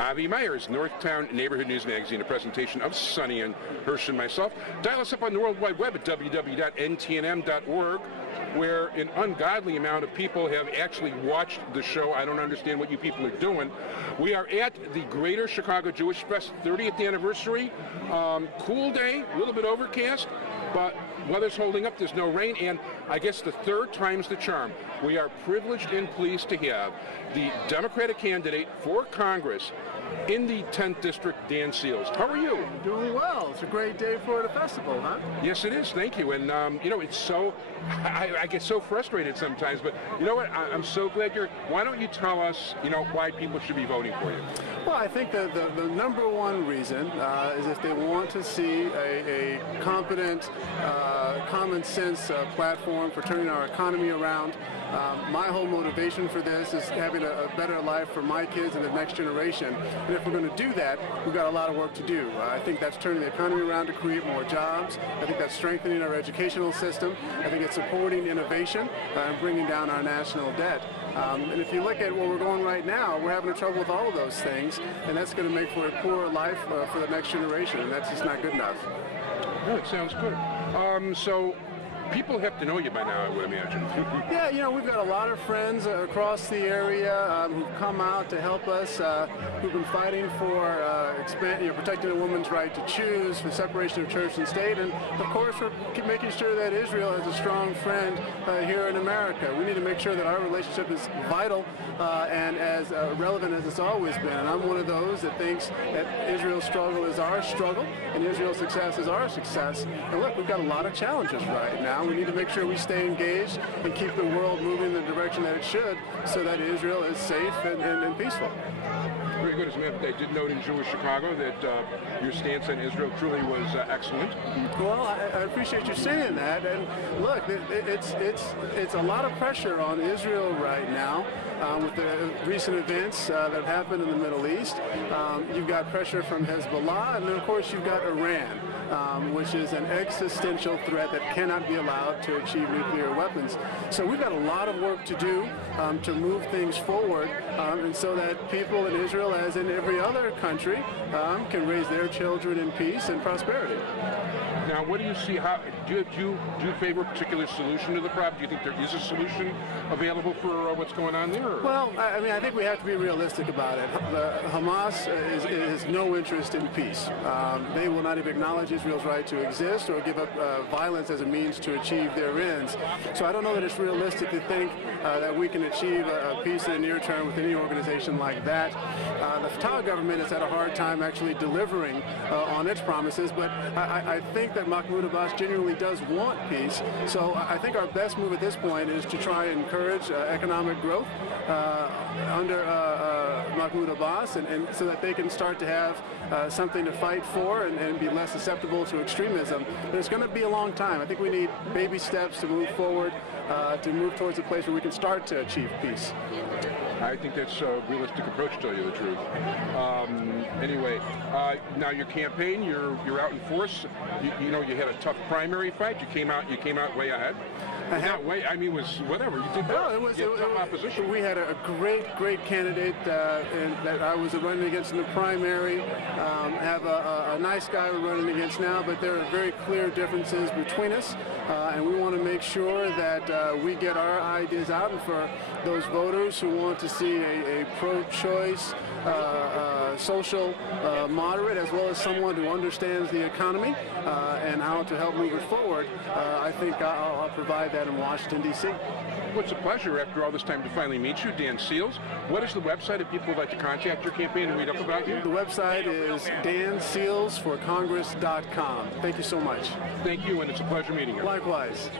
Avi Myers, Northtown Neighborhood News Magazine, a presentation of Sonny and Hirsch and myself. Dial us up on the World Wide Web at www.ntnm.org, where an ungodly amount of people have actually watched the show. I don't understand what you people are doing. We are at the Greater Chicago Jewish Fest 30th anniversary. Cool day, a little bit overcast, but weather's holding up. There's no rain, and I guess the third time's the charm. We are privileged and pleased to have the Democratic candidate for Congress in the 10th District, Dan Seals. How are you? Doing well. It's a great day for the festival, huh? Yes, it is. Thank you. And, you know, it's so, I get so frustrated sometimes, but you know what? I'm so glad you're, why don't you tell us, you know, why people should be voting for you? Well, I think the number one reason is if they want to see a competent, common sense platform for turning our economy around. My whole motivation for this is having a better life for my kids and the next generation. And if we're going to do that, we've got a lot of work to do. I think that's turning the economy around to create more jobs. I think that's strengthening our educational system. I think it's supporting innovation and bringing down our national debt. And if you look at where we're going right now, we're having trouble with all of those things, and that's going to make for a poorer life for the next generation, and that's just not good enough. Oh, it sounds good. So people have to know you by now, I would imagine. Yeah, you know, we've got a lot of friends across the area who've come out to help us, who've been fighting for protecting a woman's right to choose, for separation of church and state, and of course we're making sure that Israel is a strong friend here in America. We need to make sure that our relationship is vital and as relevant as it's always been. And I'm one of those that thinks that Israel's struggle is our struggle and Israel's success is our success. And look, we've got a lot of challenges right now. We need to make sure we stay engaged and keep the world moving in the direction that it should so that Israel is safe and peaceful. Very good. As a matter of fact, I did note in Jewish Chicago that your stance on Israel truly was excellent. Well, I appreciate you saying that. And look, it's a lot of pressure on Israel right now with the recent events that have happened in the Middle East. You've got pressure from Hezbollah, and then of course you've got Iran, which is an existential threat that cannot be allowed to achieve nuclear weapons. So we've got a lot of work to do to move things forward, and so that people in Israel, as in every other country, can raise their children in peace and prosperity. Now, what do you see? Do you favor a particular solution to the problem? Do you think there is a solution available for what's going on there? Or? Well, I mean, I think we have to be realistic about it. Hamas has no interest in peace. They will not even acknowledge Israel's right to exist or give up violence as a means to achieve their ends. So I don't know that it's realistic to think that we can achieve a peace in the near term with any organization like that. The Fatah government has had a hard time actually delivering on its promises, but I think that Mahmoud Abbas genuinely does want peace. So I think our best move at this point is to try and encourage economic growth under Mahmoud Abbas, and so that they can start to have something to fight for and be less susceptible to extremism. But it's going to be a long time. I think we need baby steps to move forward, to move towards a place where we can start to achieve peace. I think that's a realistic approach, to tell you the truth. Anyway, now your campaign, you're out in force. You know, you had a tough primary fight. You came out way ahead. I mean, it was whatever. You did well. It was tough opposition. We had a great candidate that I was running against in the primary. Have a nice guy we're running against now, but there are very clear differences between us, and we want to make sure that we get our ideas out, and for those voters who want to see a pro-choice, social moderate, as well as someone who understands the economy and how to help move it forward, I think I'll provide that in Washington, D.C. Well, it's a pleasure after all this time to finally meet you, Dan Seals. What is the website if people would like to contact your campaign and read up about you? The website is dansealsforcongress.com. Thank you so much. Thank you, and it's a pleasure meeting you. Likewise.